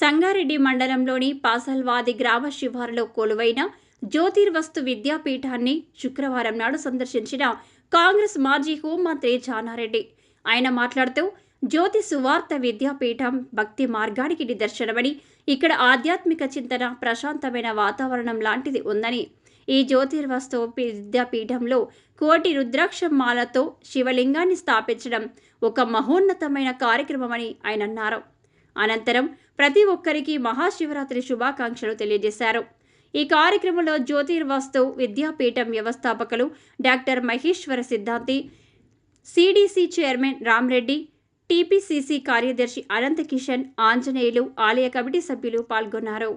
సంగారెడ్డి మండలంలోని పాసల్వాది గ్రామ శివారులో కొలువైన జ్యోతిర్వస్తు విద్యాపీఠాన్ని శుక్రవారం నాడు సందర్శించిన కాంగ్రెస్ మాజీ హోంమంత్రి జానారెడ్డి ఆయన మాట్లాడుతూ జ్యోతి సువార్త విద్యాపీఠం భక్తి మార్గానికి నిదర్శనమని ఇక్కడ ఆధ్యాత్మిక చింతన ప్రశాంతమైన వాతావరణం లాంటిది ఉందని. ఈ జ్యోతిర్వస్తు విద్యాపీఠంలో కోటి రుద్రాక్ష మాలతో శివలింగాన్ని స్థాపించడం ఒక మహోన్నతమైన కార్యక్రమమని ఆయన అన్నారు. అనంతరం ప్రతి ఒక్కరికి మహాశివరాత్రి శుభాకాంక్షలు తెలియజేశారు. ఈ కార్యక్రమంలో జ్యోతిర్వాస్తు విద్యాపీఠం వ్యవస్థాపకులు doctor Maheshwara Siddhanti CDC chairman Ramreddy TPCC కార్యదర్శి అనంత కిషన్ ఆంజనేయులు ఆలయ కమిటీ సభ్యులు పాల్గొన్నారు.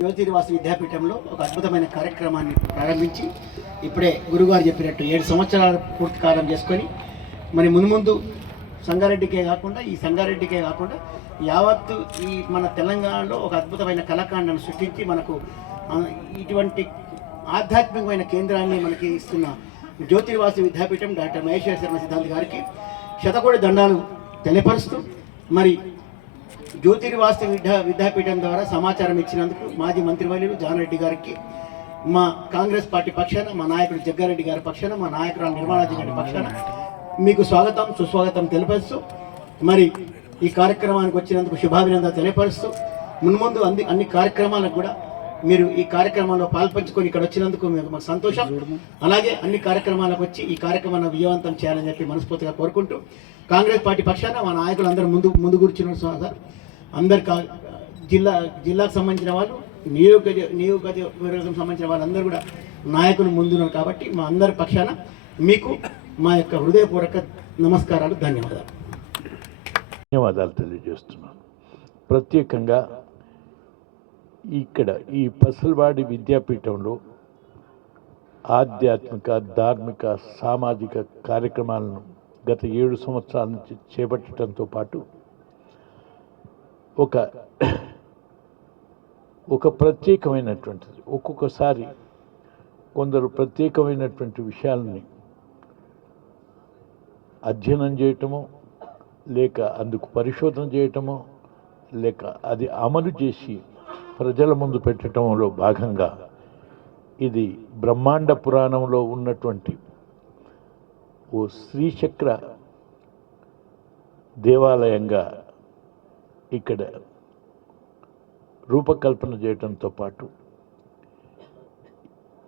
జ్యోతిర్వాసి విద్యాపీఠంలో ఒక అద్భుతమైన కార్యక్రమాన్ని ప్రారంభించి ఇప్పుడే గురుగారు చెప్పినట్టు ఏడు సంవత్సరాల పూర్తి కాలం చేసుకొని మరి మున్ముందు సంగారెడ్డికే కాకుండా ఈ సంగారెడ్డికే కాకుండా యావత్తు ఈ మన తెలంగాణలో ఒక అద్భుతమైన కళాకాండను సృష్టించి మనకు ఇటువంటి ఆధ్యాత్మికమైన కేంద్రాన్ని మనకి ఇస్తున్న జ్యోతిర్వాసి విద్యాపీఠం డాక్టర్ మహేశ్వర శర్మ సిద్ధాంత్ గారికి శతకోటి దండాలు తెలియపరుస్తూ మరి జ్యోతిర్వాస్తి విద్యా విద్యాపీఠం ద్వారా సమాచారం ఇచ్చినందుకు మాజీ మంత్రివర్యులు జానరెడ్డి గారికి మా కాంగ్రెస్ పార్టీ పక్షాన మా నాయకుడు జగ్గారెడ్డి గారి పక్షాన మా నాయకురాలు నిర్మలాజీ గారి పక్షాన మీకు స్వాగతం సుస్వాగతం తెలియపరుస్తూ మరి ఈ కార్యక్రమానికి వచ్చినందుకు శుభాభినందన తెలియపరుస్తూ మున్ముందు అన్ని అన్ని కార్యక్రమాలకు కూడా మీరు ఈ కార్యక్రమంలో పాల్పంచుకొని ఇక్కడ వచ్చినందుకు మేము మాకు సంతోషం. అలాగే అన్ని కార్యక్రమాలకు వచ్చి ఈ కార్యక్రమాన్ని విజయవంతం చేయాలని చెప్పి మనస్ఫూర్తిగా కోరుకుంటూ కాంగ్రెస్ పార్టీ పక్షాన మా నాయకులు అందరూ ముందు ముందు కూర్చున్నారు సార్. అందరు కా- జిల్లా జిల్లాకు సంబంధించిన వాళ్ళు నియోజక నియోజకవర్గం సంబంధించిన వాళ్ళందరూ కూడా నాయకులు ముందున్నారు కాబట్టి మా అందరి పక్షాన మీకు మా యొక్క హృదయపూర్వక నమస్కారాలు ధన్యవాదాలు. ధన్యవాదాలు తెలియజేస్తున్నాను. ప్రత్యేకంగా ఇక్కడ ఈ పసల్వాడి విద్యాపీఠంలో ఆధ్యాత్మిక ధార్మిక సామాజిక కార్యక్రమాలను గత ఏడు సంవత్సరాల నుంచి చేపట్టడంతో పాటు ఒక ఒక ప్రత్యేకమైనటువంటిది ఒక్కొక్కసారి కొందరు ప్రత్యేకమైనటువంటి విషయాలని అధ్యయనం చేయటమో లేక అందుకు పరిశోధన చేయటమో లేక అది అమలు చేసి ప్రజల ముందు పెట్టడంలో భాగంగా ఇది బ్రహ్మాండ పురాణంలో ఉన్నటువంటి ఓ శ్రీచక్ర దేవాలయంగా ఇక్కడ రూపకల్పన చేయడంతో పాటు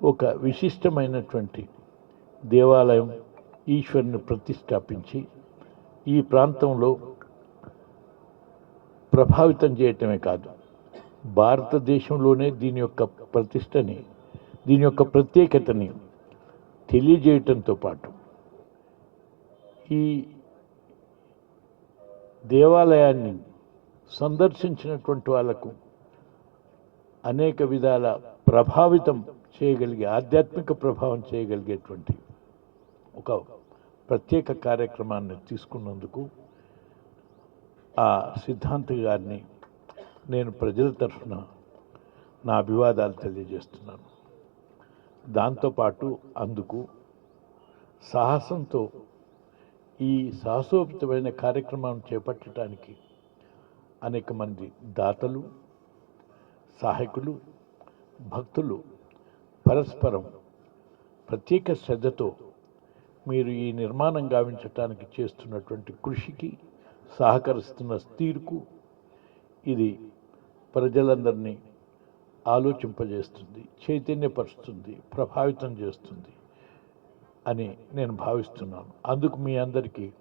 ఒక విశిష్టమైనటువంటి దేవాలయం ఈశ్వరుని ప్రతిష్టాపించి ఈ ప్రాంతంలో ప్రభావితం చేయటమే కాదు. భారతదేశంలోనే దీని యొక్క ప్రతిష్టని దీని యొక్క ప్రత్యేకతని తెలియజేయటంతో పాటు ఈ దేవాలయాన్ని సందర్శించినటువంటి వాళ్ళకు అనేక విధాల ప్రభావితం చేయగలిగే ఆధ్యాత్మిక ప్రభావం చేయగలిగేటువంటి ఒక ప్రత్యేక కార్యక్రమాన్ని తీసుకున్నందుకు ఆ సిద్ధాంతి గారిని నేను ప్రజల తరఫున నా అభివాదాలు తెలియజేస్తున్నాను. దాంతోపాటు అందుకు సాహసంతో ఈ సాహసోపితమైన కార్యక్రమం చేపట్టడానికి అనేక మంది దాతలు సహాయకులు భక్తులు పరస్పరం ప్రత్యేక శ్రద్ధతో మీరు ఈ నిర్మాణం గావించటానికి చేస్తున్నటువంటి కృషికి సహకరిస్తున్న తీరుకు ఇది ప్రజలందరినీ ఆలోచింపజేస్తుంది చైతన్యపరుస్తుంది ప్రభావితం చేస్తుంది అని నేను భావిస్తున్నాను. అందుకు మీ అందరికీ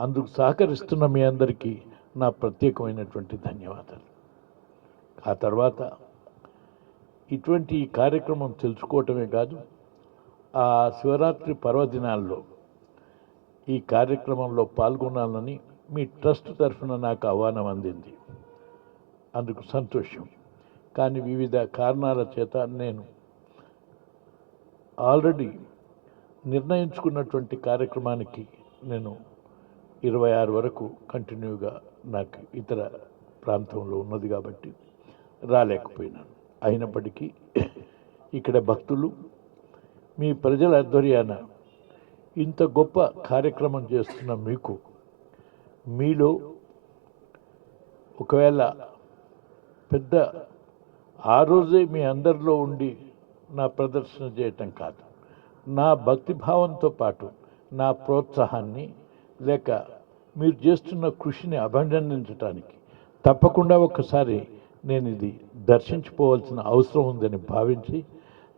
అందుకు సహకరిస్తున్న మీ అందరికీ నా ప్రత్యేకమైనటువంటి ధన్యవాదాలు. ఆ తర్వాత ఇటువంటి ఈ కార్యక్రమం తెలుసుకోవటమే కాదు ఆ శివరాత్రి పర్వదినాల్లో ఈ కార్యక్రమంలో పాల్గొనాలని మీ ట్రస్ట్ తరఫున నాకు ఆహ్వానం అందింది. అందుకు సంతోషం. కానీ వివిధ కారణాల చేత నేను ఆల్రెడీ నిర్ణయించుకున్నటువంటి కార్యక్రమానికి నేను ఇరవై ఆరు వరకు కంటిన్యూగా నాకు ఇతర ప్రాంతంలో ఉన్నది కాబట్టి రాలేకపోయినాను. అయినప్పటికీ ఇక్కడ భక్తులు మీ ప్రజల ఆధ్వర్యాన ఇంత గొప్ప కార్యక్రమం చేస్తున్న మీకు మీలో ఒకవేళ పెద్ద ఆ రోజే మీ అందరిలో ఉండి నా ప్రదర్శన చేయటం కాదు. నా భక్తి భావంతో పాటు నా ప్రోత్సాహాన్ని లేక మీరు చేస్తున్న కృషిని అభినందించడానికి తప్పకుండా ఒకసారి నేను ఇది దర్శించుకోవాల్సిన అవసరం ఉందని భావించి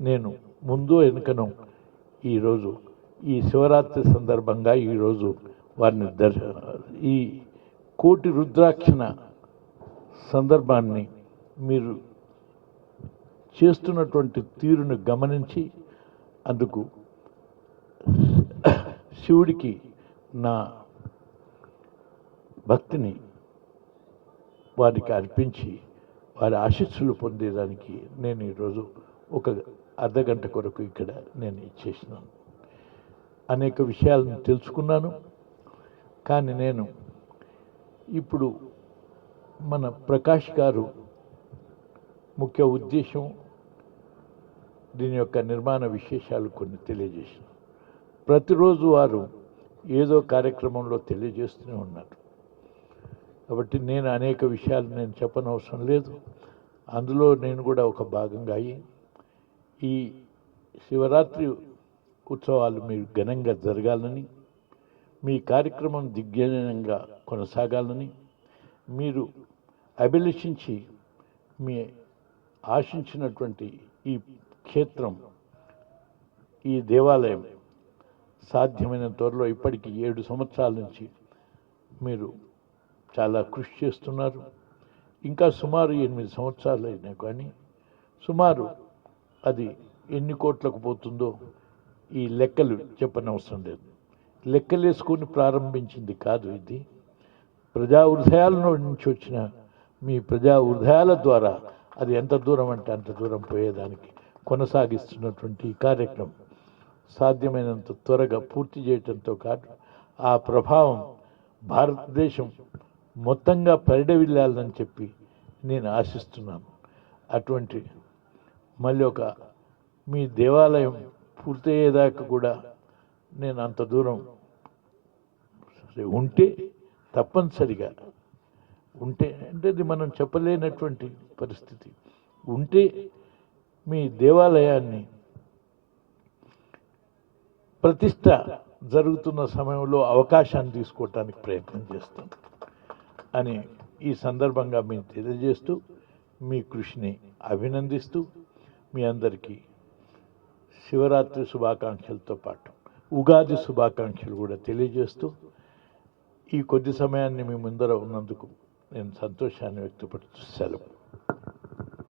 నేను ముందు వెనుకను ఈరోజు ఈ శివరాత్రి సందర్భంగా ఈరోజు వారిని దర్శ ఈ కోటి రుద్రాక్షణ సందర్భాన్ని మీరు చేస్తున్నటువంటి తీరును గమనించి అందుకు శివుడికి నా భక్తిని వారికి అర్పించి వారి ఆశీస్సులు పొందేదానికి నేను ఈరోజు ఒక అర్ధగంట కొరకు ఇక్కడ నేను ఇచ్చేసినాను అనేక విషయాలను తెలుసుకున్నాను. కానీ నేను ఇప్పుడు మన ప్రకాష్ గారు ముఖ్య ఉద్దేశం దీని యొక్క నిర్మాణ విశేషాలు కొన్ని తెలియజేసిన. ప్రతిరోజు వారు ఏదో కార్యక్రమంలో తెలియజేస్తూనే ఉన్నారు. కాబట్టి నేను అనేక విషయాలు నేను చెప్పనవసరం లేదు. అందులో నేను కూడా ఒక భాగంగా అయ్యి ఈ శివరాత్రి ఉత్సవాలు మీరు ఘనంగా జరగాలని మీ కార్యక్రమం దిగ్విజయంగా కొనసాగాలని మీరు అభిలషించి మీ ఆశించినటువంటి ఈ క్షేత్రం ఈ దేవాలయం సాధ్యమైన త్వరలో ఇప్పటికి ఏడు సంవత్సరాల నుంచి మీరు చాలా కృషి చేస్తున్నారు. ఇంకా సుమారు ఎనిమిది సంవత్సరాలు అయినా కానీ సుమారు అది ఎన్ని కోట్లకు పోతుందో ఈ లెక్కలు చెప్పనవసరం లేదు. లెక్కలేసుకొని ప్రారంభించింది కాదు ఇది. ప్రజా హృదయాల నుంచి వచ్చిన మీ ప్రజా హృదయాల ద్వారా అది ఎంత దూరం అంటే అంత దూరం పోయేదానికి కొనసాగిస్తున్నటువంటి ఈ కార్యక్రమం సాధ్యమైనంత త్వరగా పూర్తి చేయటంతో కాదు ఆ ప్రభావం భారతదేశం మొత్తంగా పరిడవిల్లాలని చెప్పి నేను ఆశిస్తున్నాను. అటువంటి మళ్ళీ ఒక మీ దేవాలయం పూర్తయ్యేదాకా కూడా నేను అంత దూరం ఉంటే తప్పనిసరిగా ఉంటే అంటే అది మనం చెప్పలేనటువంటి పరిస్థితి. ఉంటే మీ దేవాలయాన్ని ప్రతిష్ట జరుగుతున్న సమయంలో అవకాశాన్ని తీసుకోవటానికి ప్రయత్నం చేస్తాం అని ఈ సందర్భంగా మీరు తెలియజేస్తూ మీ కృషిని అభినందిస్తూ మీ అందరికీ శివరాత్రి శుభాకాంక్షలతో పాటు ఉగాది శుభాకాంక్షలు కూడా తెలియజేస్తూ ఈ కొద్ది సమయాన్ని మీ ముందర ఉన్నందుకు నేను సంతోషాన్ని వ్యక్తపడుతూ సెలవు.